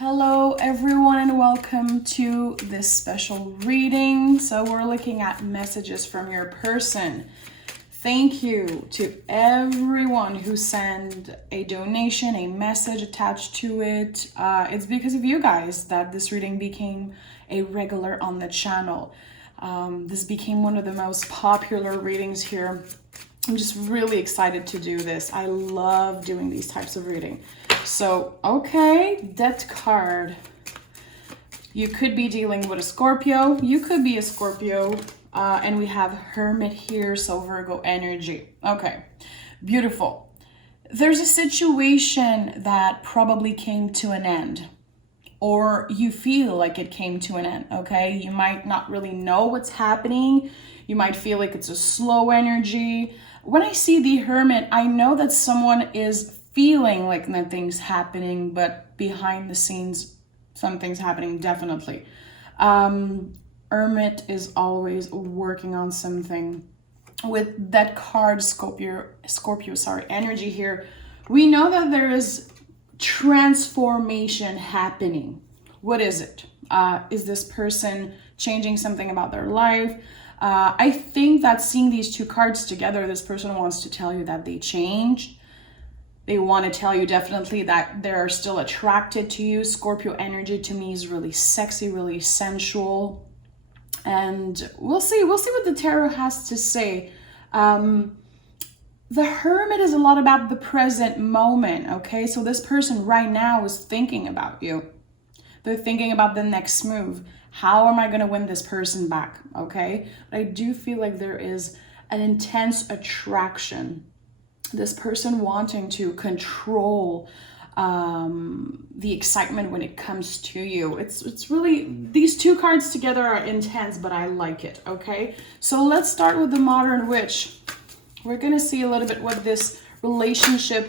Hello everyone and welcome to this special reading. So we're looking at messages from your person. Thank you to everyone who sent a donation, a message attached to it. It's because of you guys that this reading became a regular on the channel. This became one of the most popular readings here. I'm just really excited to do this. I love doing these types of reading. So, okay, Death card. You could be dealing with a Scorpio. You could be a Scorpio. And we have Hermit here, so Virgo energy. Okay, beautiful. There's a situation that probably came to an end. Or you feel like it came to an end, okay? You might not really know what's happening. You might feel like it's a slow energy. When I see the Hermit, I know that someone is feeling like nothing's happening, but behind the scenes, something's happening, definitely. Hermit is always working on something. With that card, Scorpio, energy here, we know that there is transformation happening. What is it? Is this person changing something about their life? I think that seeing these two cards together, this person wants to tell you that they changed. They want to tell you definitely that they're still attracted to you. Scorpio energy to me is really sexy, really sensual. And we'll see what the tarot has to say. The Hermit is a lot about the present moment, okay? So this person right now is thinking about you. They're thinking about the next move. How am I going to win this person back, okay? But I do feel like there is an intense attraction. This person wanting to control the excitement when it comes to you. It's really, these two cards together are intense, but I like it, okay? So let's start with the Modern Witch. We're going to see a little bit what this relationship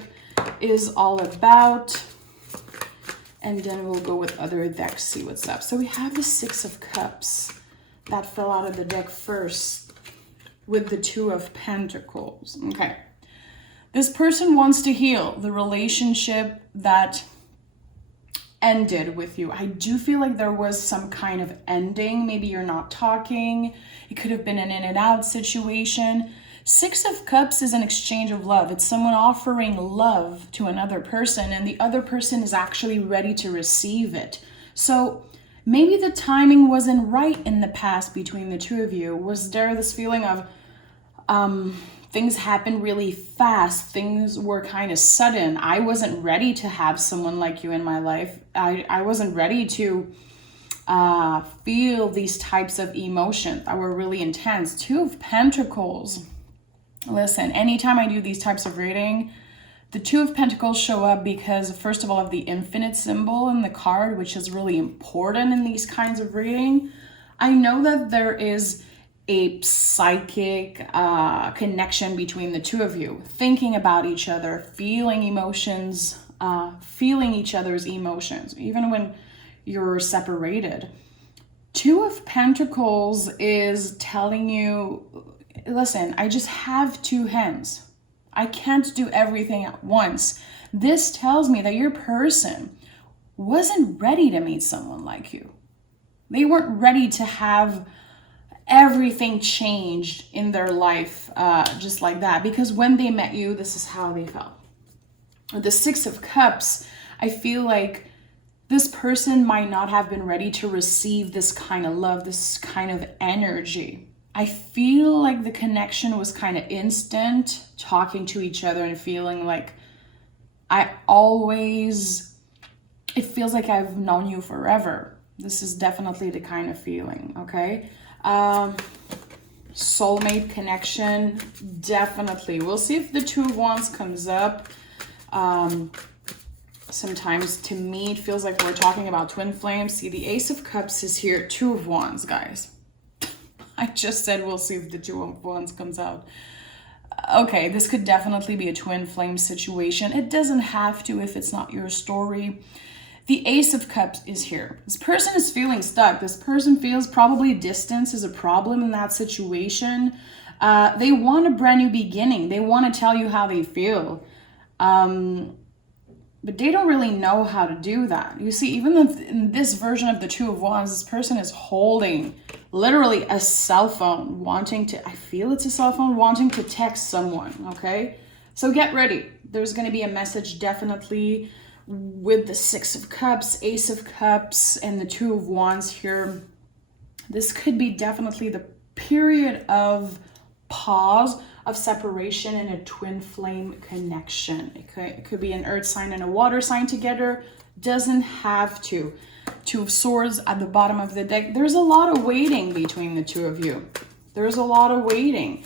is all about. And then we'll go with other decks, see what's up. So we have the Six of Cups that fell out of the deck first with the Two of Pentacles. Okay. This person wants to heal the relationship that ended with you. I do feel like there was some kind of ending. Maybe you're not talking. It could have been an in and out situation. Six of Cups is an exchange of love. It's someone offering love to another person, and the other person is actually ready to receive it. So maybe the timing wasn't right in the past between the two of you. Was there this feeling of things happened really fast, things were kind of sudden. I wasn't ready to have someone like you in my life. I wasn't ready to feel these types of emotions that were really intense. Two of Pentacles. Listen, anytime I do these types of reading, the Two of Pentacles show up because, first of all, of the infinite symbol in the card, which is really important in these kinds of reading. I know that there is a psychic connection between the two of you, thinking about each other, feeling emotions, feeling each other's emotions, even when you're separated. Two of Pentacles is telling you, listen, I just have two hands. I can't do everything at once. This tells me that your person wasn't ready to meet someone like you. They weren't ready to have everything changed in their life just like that. Because when they met you, this is how they felt. With the Six of Cups, I feel like this person might not have been ready to receive this kind of love, this kind of energy. I feel like the connection was kind of instant, talking to each other and feeling like it feels like I've known you forever. This is definitely the kind of feeling, okay? Soulmate connection, definitely. We'll see if the Two of Wands comes up. Sometimes to me, it feels like we're talking about twin flames. See, the Ace of Cups is here. Two of Wands, guys. I just said we'll see if the Two of Wands comes out. Okay, this could definitely be a twin flame situation. It doesn't have to if it's not your story. The Ace of Cups is here. This person is feeling stuck. This person feels probably distance is a problem in that situation. They want a brand new beginning. They want to tell you how they feel. but they don't really know how to do that. You see, even in this version of the Two of Wands, this person is holding literally a cell phone, wanting to, I feel it's a cell phone, wanting to text someone, okay? So get ready. There's going to be a message definitely with the Six of Cups, Ace of Cups, and the Two of Wands here. This could be definitely the period of pause, of separation in a twin flame connection. It could be an earth sign and a water sign together. Doesn't have to. Two of Swords at the bottom of the deck. There's a lot of waiting between the two of you. There's a lot of waiting.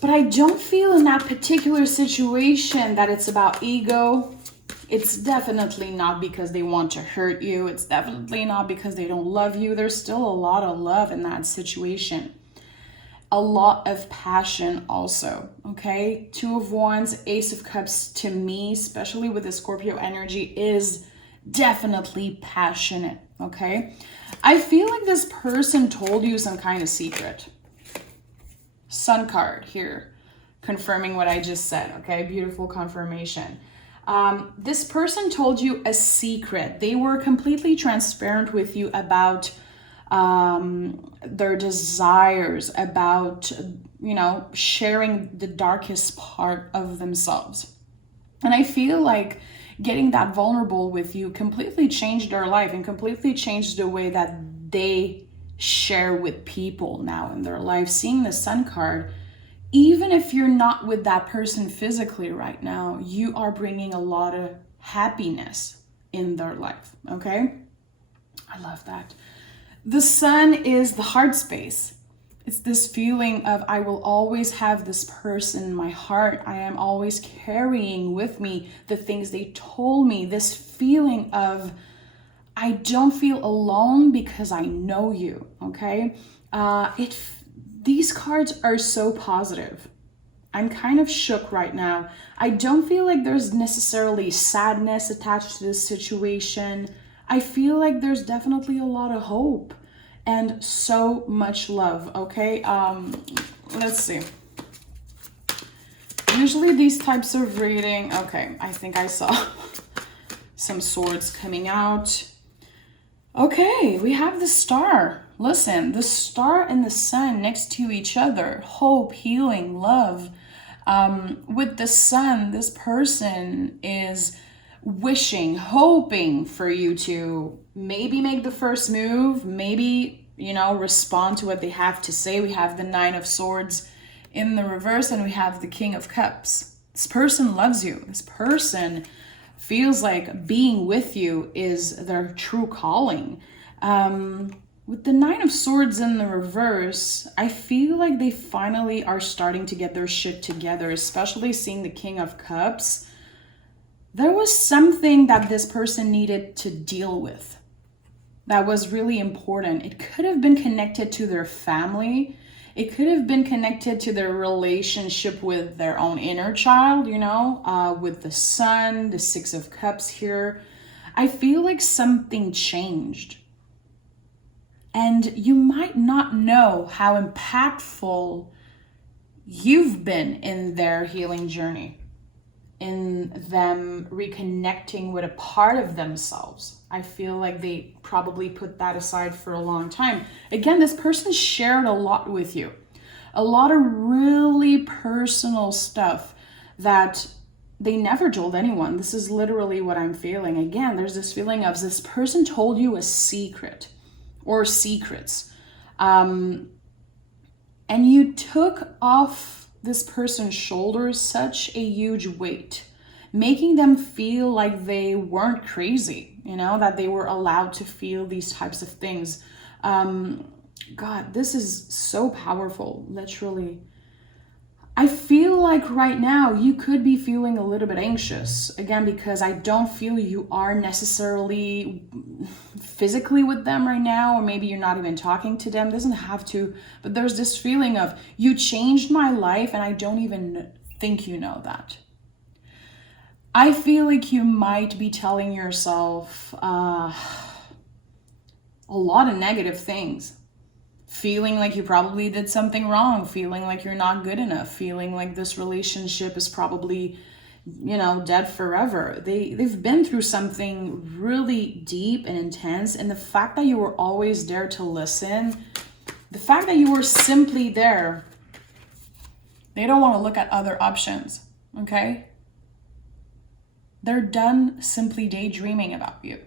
But I don't feel in that particular situation that it's about ego. It's definitely not because they want to hurt you. It's definitely not because they don't love you. There's still a lot of love in that situation. A lot of passion also, okay? Two of Wands, Ace of Cups, to me, especially with the Scorpio energy, is definitely passionate, okay? I feel like this person told you some kind of secret. Sun card here, confirming what I just said, okay? Beautiful confirmation. This person told you a secret. They were completely transparent with you about their desires, about, you know, sharing the darkest part of themselves. And I feel like getting that vulnerable with you completely changed their life and completely changed the way that they share with people now in their life. Seeing the Sun card, even if you're not with that person physically right now, you are bringing a lot of happiness in their life, okay? I love that. The Sun is the heart space. It's this feeling of, I will always have this person in my heart. I am always carrying with me the things they told me. This feeling of, I don't feel alone because I know you, okay? These cards are so positive. I'm kind of shook right now. I don't feel like there's necessarily sadness attached to this situation. I feel like there's definitely a lot of hope and so much love, okay? Let's see. Usually these types of reading, okay, I think I saw some swords coming out. Okay, we have the Star. Listen, the Star and the Sun next to each other. Hope, healing, love. With the Sun, this person is wishing, hoping for you to maybe make the first move, maybe, you know, respond to what they have to say. We have the Nine of Swords in the reverse and we have the King of Cups. This person loves you. This person feels like being with you is their true calling. With the Nine of Swords in the reverse, I feel like they finally are starting to get their shit together, especially seeing the King of Cups. There was something that this person needed to deal with that was really important. It could have been connected to their family. It could have been connected to their relationship with their own inner child, you know, with the Sun, the Six of Cups here. I feel like something changed. And you might not know how impactful you've been in their healing journey, in them reconnecting with a part of themselves. I feel like they probably put that aside for a long time. Again, this person shared a lot with you, a lot of really personal stuff that they never told anyone. This is literally what I'm feeling. Again, there's this feeling of this person told you a secret or secrets. And you took off this person's shoulders such a huge weight, making them feel like they weren't crazy, you know, that they were allowed to feel these types of things. God, this is so powerful, literally. I feel like right now you could be feeling a little bit anxious, again, because I don't feel you are necessarily physically with them right now, or maybe you're not even talking to them. It doesn't have to, but there's this feeling of, you changed my life and I don't even think you know that. I feel like you might be telling yourself a lot of negative things. Feeling like you probably did something wrong, feeling like you're not good enough, feeling like this relationship is probably dead forever. They've been through something really deep and intense. And the fact that you were always there to listen, the fact that you were simply there, they don't want to look at other options, okay? They're done simply daydreaming about you.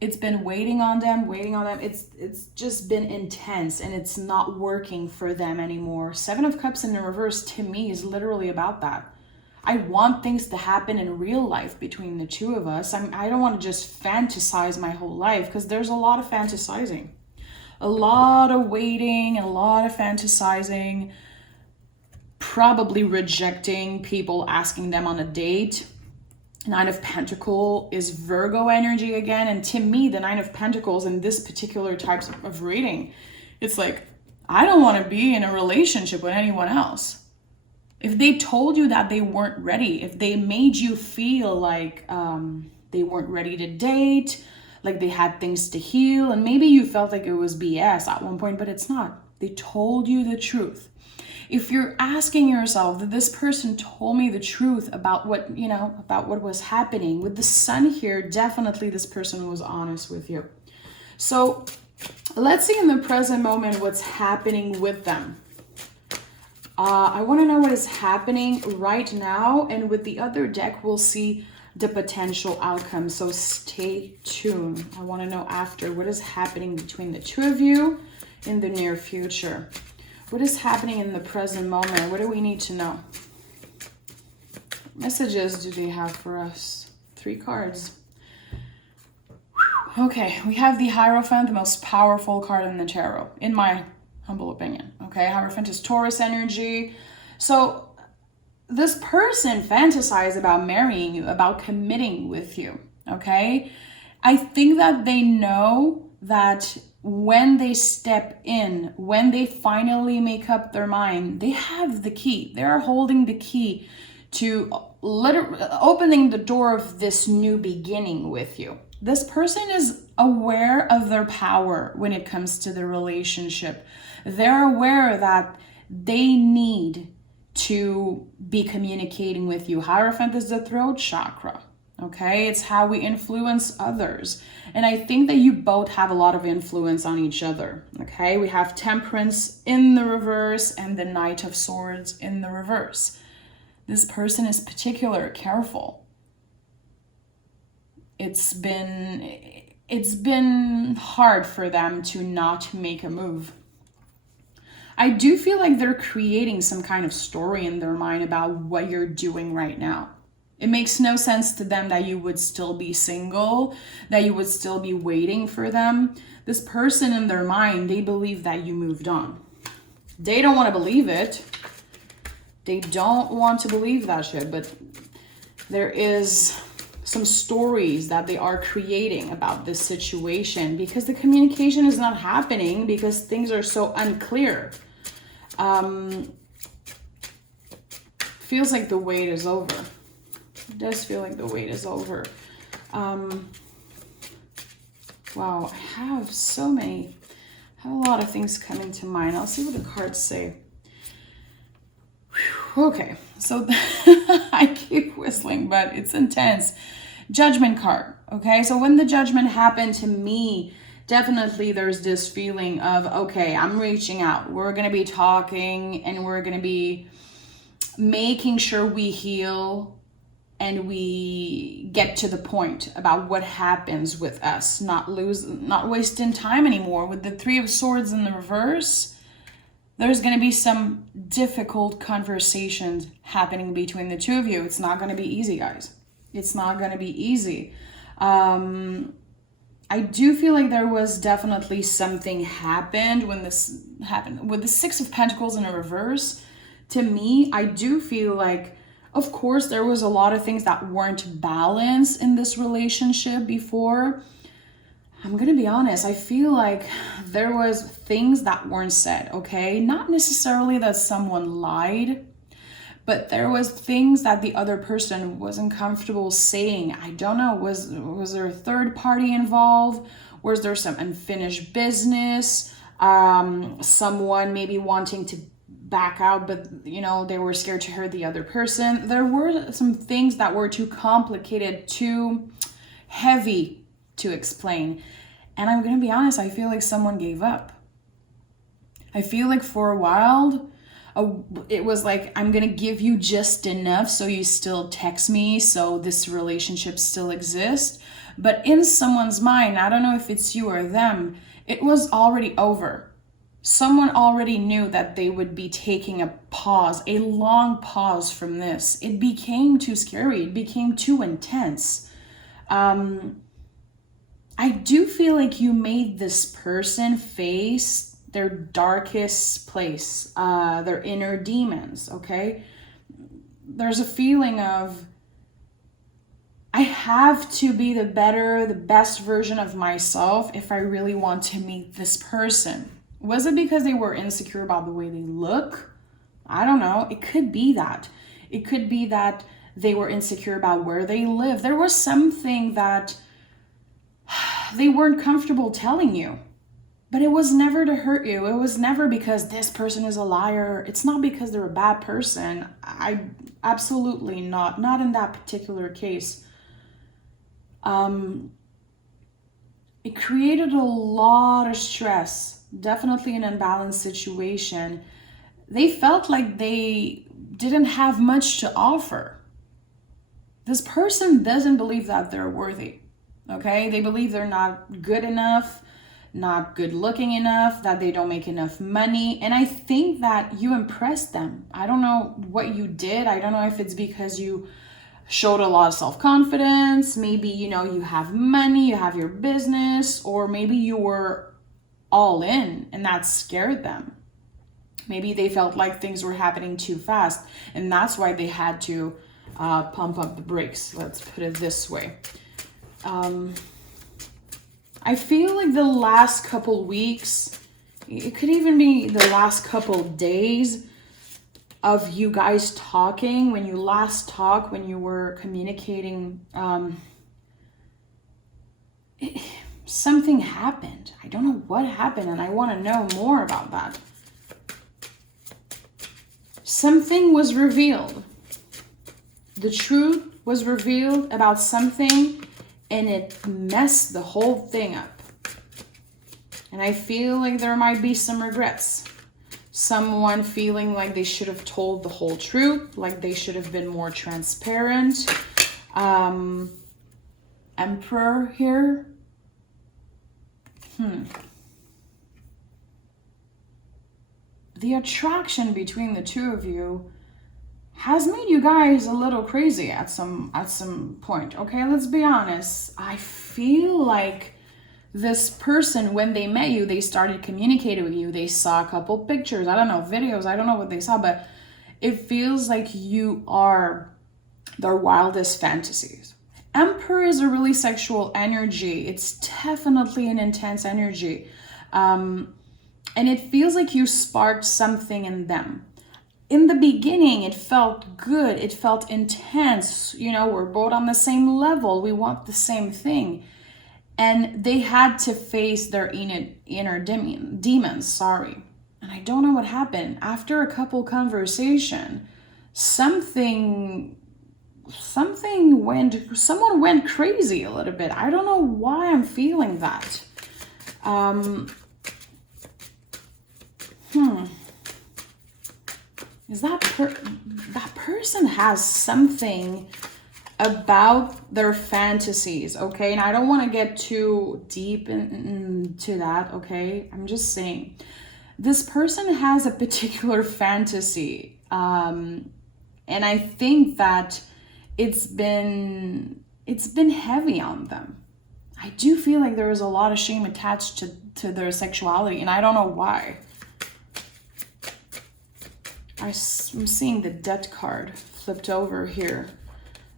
It's been waiting on them. It's just been intense, and it's not working for them anymore. 7 of Cups in the reverse to me is literally about that. I want things to happen in real life between the two of us. I don't want to just fantasize my whole life, because there's a lot of fantasizing. A lot of waiting, a lot of fantasizing, probably rejecting people asking them on a date. 9 of Pentacles is Virgo energy again. And to me, the 9 of Pentacles in this particular type of reading, it's like, I don't want to be in a relationship with anyone else. If they told you that they weren't ready, if they made you feel like they weren't ready to date, like they had things to heal, and maybe you felt like it was BS at one point, but it's not. They told you the truth. If you're asking yourself that this person told me the truth about what was happening with the sun here, definitely this person was honest with you. So let's see in the present moment what's happening with them. I want to know what is happening right now, and with the other deck, we'll see the potential outcome. So stay tuned. I want to know after what is happening between the two of you in the near future. What is happening in the present moment? What do we need to know? What messages do they have for us? 3 cards. Okay, we have the Hierophant, the most powerful card in the tarot, in my humble opinion. Okay, Hierophant is Taurus energy. So this person fantasized about marrying you, about committing with you. Okay, I think that they know that when they step in, when they finally make up their mind, they have the key. They're holding the key to opening the door of this new beginning with you. This person is aware of their power when it comes to the relationship. They're aware that they need to be communicating with you. Hierophant is the throat chakra. Okay, it's how we influence others. And I think that you both have a lot of influence on each other. Okay, we have Temperance in the reverse and the Knight of Swords in the reverse. This person is particular, careful. It's been hard for them to not make a move. I do feel like they're creating some kind of story in their mind about what you're doing right now. It makes no sense to them that you would still be single, that you would still be waiting for them. This person in their mind, they believe that you moved on. They don't want to believe it. They don't want to believe that shit, but there is some stories that they are creating about this situation because the communication is not happening, because things are so unclear. Feels like the wait is over. It does feel like the wait is over. Wow, I have a lot of things coming to mind. I'll see what the cards say. Whew, okay, so I keep whistling, but it's intense. Judgment card, okay? So when the judgment happened to me, definitely there's this feeling of, okay, I'm reaching out. We're going to be talking, and we're going to be making sure we heal and we get to the point about what happens with us, not wasting time anymore. With the 3 of Swords in the reverse, there's going to be some difficult conversations happening between the two of you. It's not going to be easy, guys. It's not going to be easy. I do feel like there was definitely something happened when this happened. With the 6 of Pentacles in a reverse, to me, I do feel like, of course, there was a lot of things that weren't balanced in this relationship before. I'm going to be honest. I feel like there was things that weren't said, okay? Not necessarily that someone lied, but there was things that the other person wasn't comfortable saying. I don't know. Was there a third party involved? Was there some unfinished business? Someone maybe wanting to back out, but you know, they were scared to hurt the other person. There were some things that were too complicated, too heavy to explain. And I'm gonna be honest, I feel like someone gave up. I feel like for a while, it was like, I'm gonna give you just enough so you still text me, so this relationship still exists. But in someone's mind, I don't know if it's you or them, it was already over. Someone already knew that they would be taking a pause, a long pause from this. It became too scary. It became too intense. I do feel like you made this person face their darkest place, their inner demons, okay? There's a feeling of, I have to be the best version of myself if I really want to meet this person. Was it because they were insecure about the way they look? I don't know. It could be that. It could be that they were insecure about where they live. There was something that they weren't comfortable telling you. But it was never to hurt you. It was never because this person is a liar. It's not because they're a bad person. Absolutely not. Not in that particular case. It created a lot of stress, definitely an imbalanced situation. They felt like they didn't have much to offer. This person doesn't believe that they're worthy, okay? They believe they're not good enough, not good looking enough, that they don't make enough money. And I think that you impressed them. I don't know what you did. I don't know if it's because you showed a lot of self-confidence. Maybe, you know, you have money, you have your business, or maybe you were all in and that scared them. Maybe they felt like things were happening too fast and that's why they had to pump up the brakes. Let's put it this way. I feel like the last couple weeks, it could even be the last couple days of you guys talking, when you last talked, when you were communicating, something happened. I don't know what happened, and I want to know more about that. Something was revealed. The truth was revealed about something, and it messed the whole thing up. And I feel like there might be some regrets. Someone feeling like they should have told the whole truth, like they should have been more transparent. Emperor here. The attraction between the two of you has made you guys a little crazy at some point. Okay, let's be honest. I feel like this person, when they met you, they started communicating with you. They saw a couple pictures, I don't know, videos, I don't know what they saw, but it feels like you are their wildest fantasies. Emperor is a really sexual energy. It's definitely an intense energy. And it feels like you sparked something in them. In the beginning, it felt good. It felt intense. You know, we're both on the same level. We want the same thing. And they had to face their inner demons, And I don't know what happened. After a couple conversation, someone went crazy a little bit. I don't know why I'm feeling that. Is that person has something about their fantasies, okay? And I don't want to get too deep into that, okay? I'm just saying this person has a particular fantasy, and I think that it's been heavy on them. I do feel like there is a lot of shame attached to their sexuality, and I don't know why. I'm seeing the Death card flipped over here.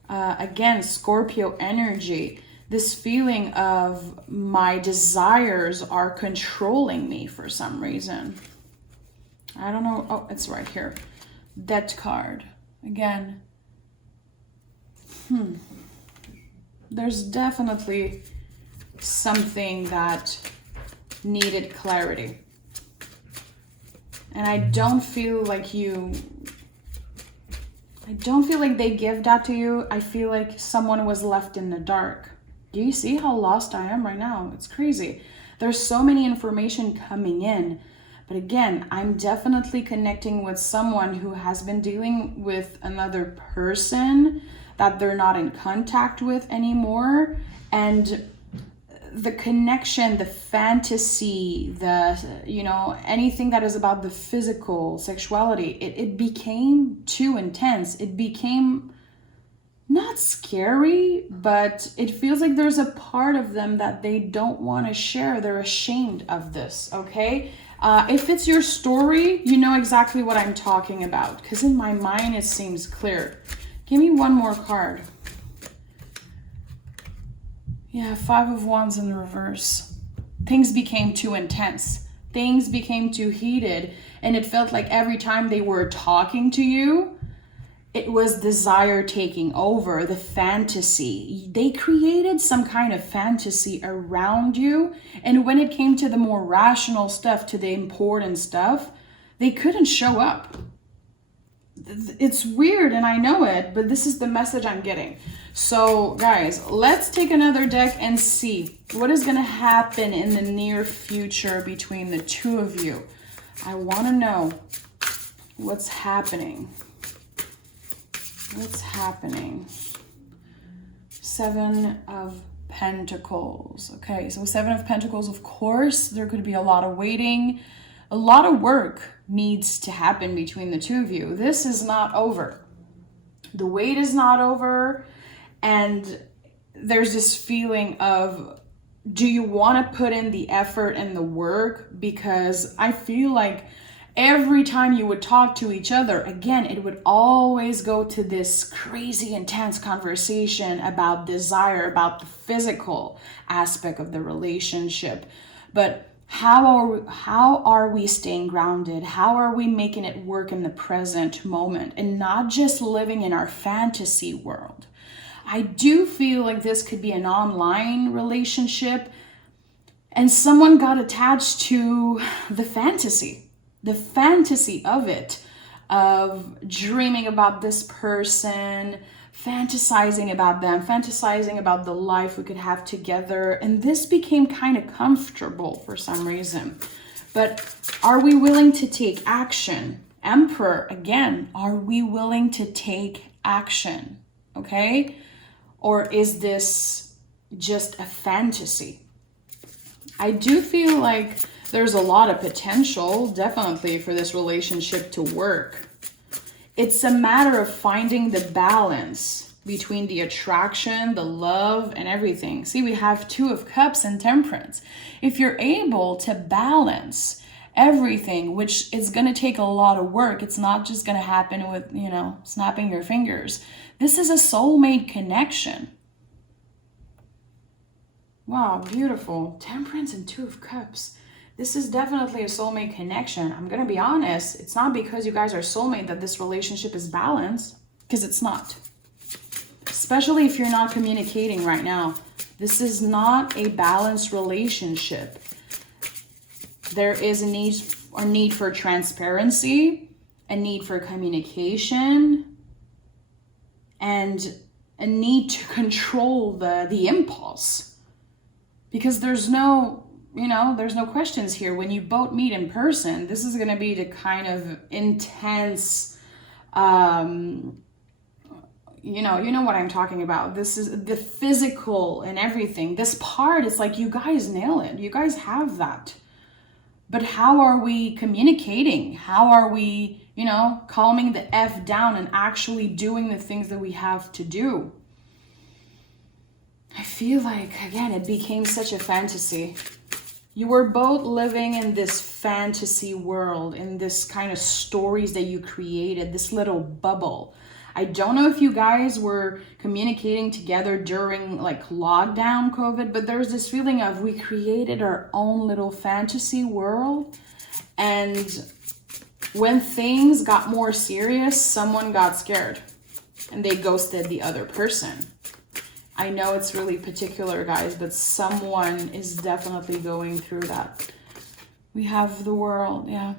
Again, Scorpio energy. This feeling of my desires are controlling me for some reason. I don't know. Oh, it's right here. Death card. Again. There's definitely something that needed clarity. And I don't feel like they give that to you. I feel like someone was left in the dark. Do you see how lost I am right now? It's crazy. There's so many information coming in. But again, I'm definitely connecting with someone who has been dealing with another person that they're not in contact with anymore. And the connection, the fantasy, anything that is about the physical, sexuality, it became too intense. It became not scary, but it feels like there's a part of them that they don't want to share. They're ashamed of this, okay? If it's your story, you know exactly what I'm talking about, because in my mind it seems clear. Give me one more card. Yeah, 5 of Wands in the reverse. Things became too intense. Things became too heated, and it felt like every time they were talking to you, it was desire taking over, the fantasy. They created some kind of fantasy around you. And when it came to the more rational stuff, to the important stuff, they couldn't show up. It's weird and I know it, but this is the message I'm getting. So guys, let's take another deck and see what is going to happen in the near future between the two of you. I want to know what's happening. What's happening? 7 of Pentacles. Okay, so 7 of Pentacles, of course, there could be a lot of waiting. A lot of work needs to happen between the two of you. This is not over. The wait is not over. And there's this feeling of, do you want to put in the effort and the work? Because I feel like every time you would talk to each other, again, it would always go to this crazy intense conversation about desire, about the physical aspect of the relationship. But how are we staying grounded? How are we making it work in the present moment and not just living in our fantasy world? I do feel like this could be an online relationship and someone got attached to the fantasy of it, of dreaming about this person, fantasizing about them, fantasizing about the life we could have together. And this became kind of comfortable for some reason. But are we willing to take action? Emperor, again, are we willing to take action? Okay? Or is this just a fantasy? I do feel like there's a lot of potential, definitely, for this relationship to work. It's a matter of finding the balance between the attraction, the love, and everything. See, we have 2 of Cups and Temperance. If you're able to balance everything, which is going to take a lot of work, it's not just going to happen with, snapping your fingers. This is a soulmate connection. Wow, beautiful. Temperance and 2 of Cups. This is definitely a soulmate connection. I'm going to be honest. It's not because you guys are soulmate that this relationship is balanced, because it's not. Especially if you're not communicating right now. This is not a balanced relationship. There is a need for transparency, a need for communication, and a need to control the impulse. Because there's no questions here. When you both meet in person, this is going to be the kind of intense, you know what I'm talking about. This is the physical and everything. This part, it's like you guys nail it. You guys have that. But how are we communicating? How are we, calming the F down and actually doing the things that we have to do? I feel like, again, it became such a fantasy. You were both living in this fantasy world, in this kind of stories that you created, this little bubble. I don't know if you guys were communicating together during lockdown COVID, but there's this feeling of we created our own little fantasy world. And when things got more serious, someone got scared and they ghosted the other person. I know it's really particular, guys, but someone is definitely going through that. We have the World, yeah.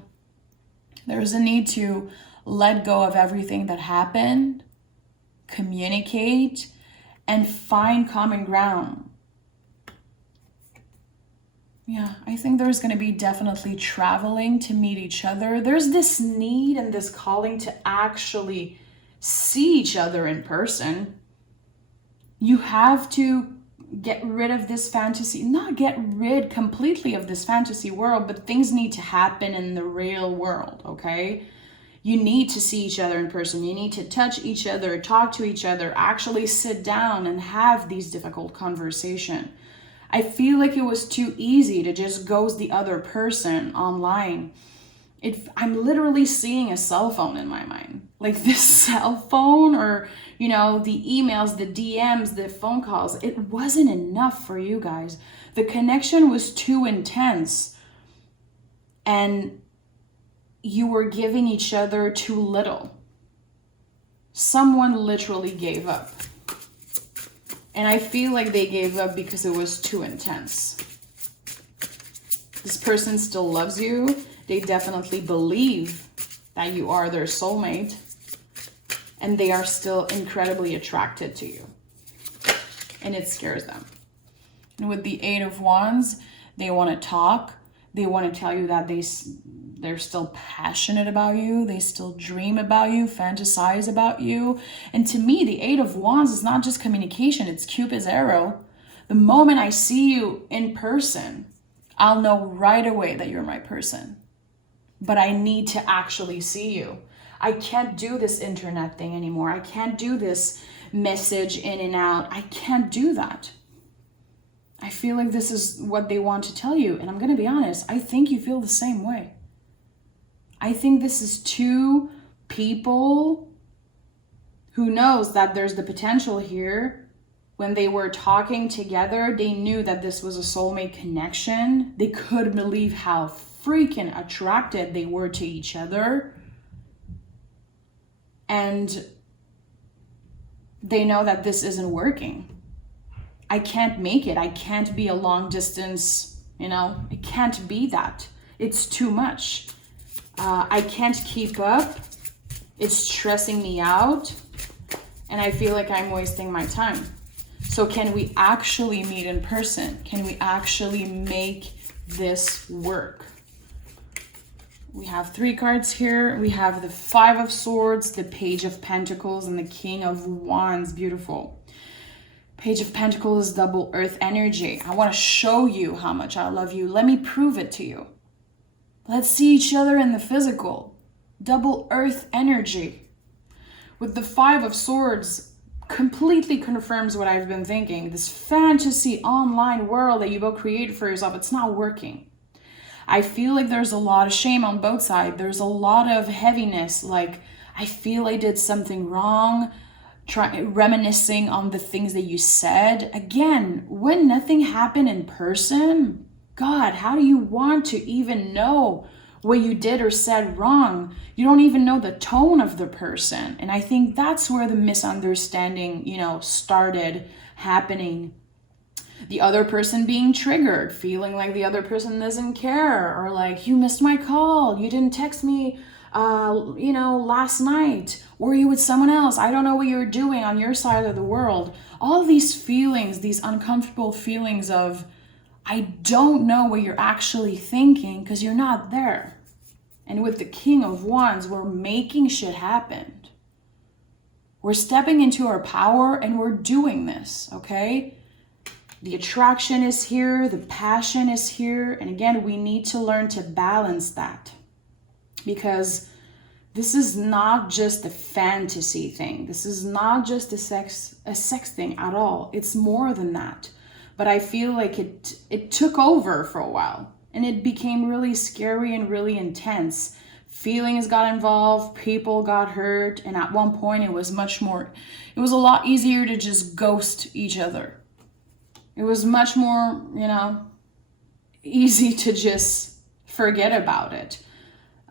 There's a need to let go of everything that happened, communicate, and find common ground. Yeah, I think there's going to be definitely traveling to meet each other. There's this need and this calling to actually see each other in person. You have to get rid of this fantasy, not get rid completely of this fantasy world, but things need to happen in the real world, okay? You need to see each other in person. You need to touch each other, talk to each other, actually sit down and have these difficult conversations. I feel like it was too easy to just ghost the other person online. I'm literally seeing a cell phone in my mind. Like this cell phone, or, the emails, the DMs, the phone calls, it wasn't enough for you guys. The connection was too intense. And you were giving each other too little. Someone literally gave up. And I feel like they gave up because it was too intense. This person still loves you. They definitely believe that you are their soulmate. And they are still incredibly attracted to you. And it scares them. And with the Eight of Wands, they want to talk. They want to tell you that they're still passionate about you. They still dream about you, fantasize about you. And to me, the Eight of Wands is not just communication. It's Cupid's arrow. The moment I see you in person, I'll know right away that you're my person. But I need to actually see you. I can't do this internet thing anymore. I can't do this message in and out. I can't do that. I feel like this is what they want to tell you. And I'm going to be honest, I think you feel the same way. I think this is two people who knows that there's the potential here. When they were talking together, they knew that this was a soulmate connection. They couldn't believe how freaking attracted they were to each other. And they know that this isn't working. I can't make it. I can't be a long distance, it can't be that. It's too much. I can't keep up. It's stressing me out. And I feel like I'm wasting my time. So can we actually meet in person? Can we actually make this work? We have 3 cards here. We have the Five of Swords, the Page of Pentacles, and the King of Wands. Beautiful. Page of Pentacles, double earth energy. I want to show you how much I love you. Let me prove it to you. Let's see each other in the physical. Double earth energy. With the Five of Swords, completely confirms what I've been thinking. This fantasy online world that you both created for yourself, it's not working. I feel like there's a lot of shame on both sides. There's a lot of heaviness. Like, I feel I did something wrong. Reminiscing on the things that you said. Again, when nothing happened in person, God, how do you want to even know what you did or said wrong? You don't even know the tone of the person. And I think that's where the misunderstanding, started happening. The other person being triggered, feeling like the other person doesn't care, or like, you missed my call, you didn't text me last night. Were you with someone else? I don't know what you're doing on your side of the world. All these feelings, these uncomfortable feelings of, I don't know what you're actually thinking because you're not there. And with the King of Wands, we're making shit happen. We're stepping into our power and we're doing this, okay? The attraction is here, the passion is here. And again, we need to learn to balance that. Because this is not just a fantasy thing. This is not just a sex thing at all. It's more than that. But I feel like it took over for a while. And it became really scary and really intense. Feelings got involved, people got hurt. And at one point it was a lot easier to just ghost each other. It was much more, easy to just forget about it.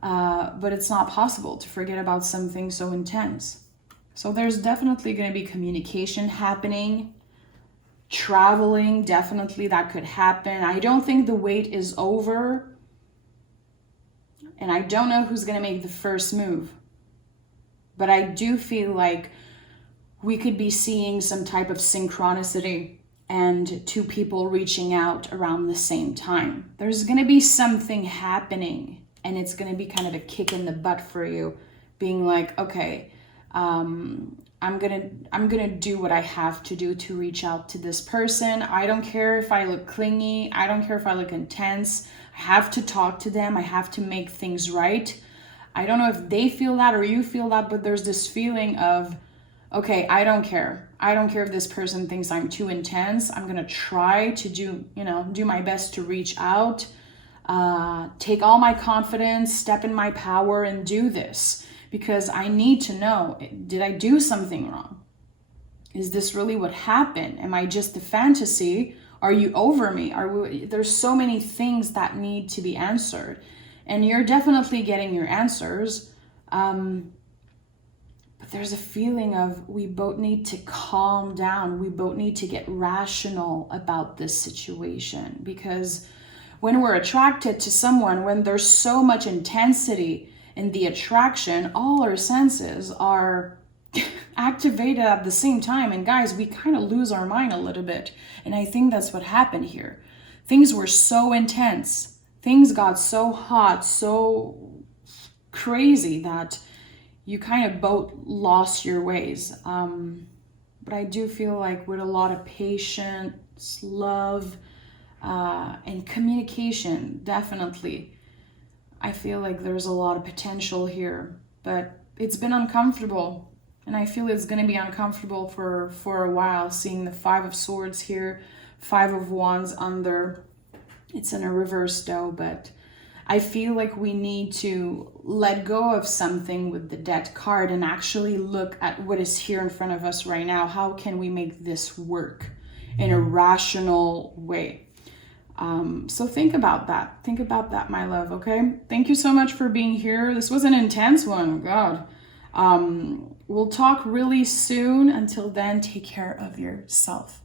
But it's not possible to forget about something so intense. So there's definitely going to be communication happening. Traveling, definitely that could happen. I don't think the wait is over. And I don't know who's going to make the first move. But I do feel like we could be seeing some type of synchronicity and two people reaching out around the same time. There's going to be something happening, and it's going to be kind of a kick in the butt for you, being like, okay, I'm gonna do what I have to do to reach out to this person. I don't care if I look clingy. I don't care if I look intense. I have to talk to them. I have to make things right. I don't know if they feel that or you feel that, but there's this feeling of, okay, I don't care. I don't care if this person thinks I'm too intense. I'm gonna try to do my best to reach out, take all my confidence, step in my power, and do this. Because I need to know, did I do something wrong? Is this really what happened? Am I just a fantasy? Are you over me? There's so many things that need to be answered. And you're definitely getting your answers. But there's a feeling of we both need to calm down. We both need to get rational about this situation. Because when we're attracted to someone, when there's so much intensity in the attraction, all our senses are activated at the same time. And guys, we kind of lose our mind a little bit. And I think that's what happened here. Things were so intense. Things got so hot, so crazy that you kind of both lost your ways. But I do feel like with a lot of patience, love, and communication, definitely, I feel like there's a lot of potential here, but it's been uncomfortable. And I feel it's going to be uncomfortable for a while, seeing the 5 of Swords here, 5 of Wands under. It's in a reverse though, but I feel like we need to let go of something with the Death card and actually look at what is here in front of us right now. How can we make this work in a rational way? So think about that. Think about that, my love, okay? Thank you so much for being here. This was an intense one, God. We'll talk really soon. Until then, take care of yourself.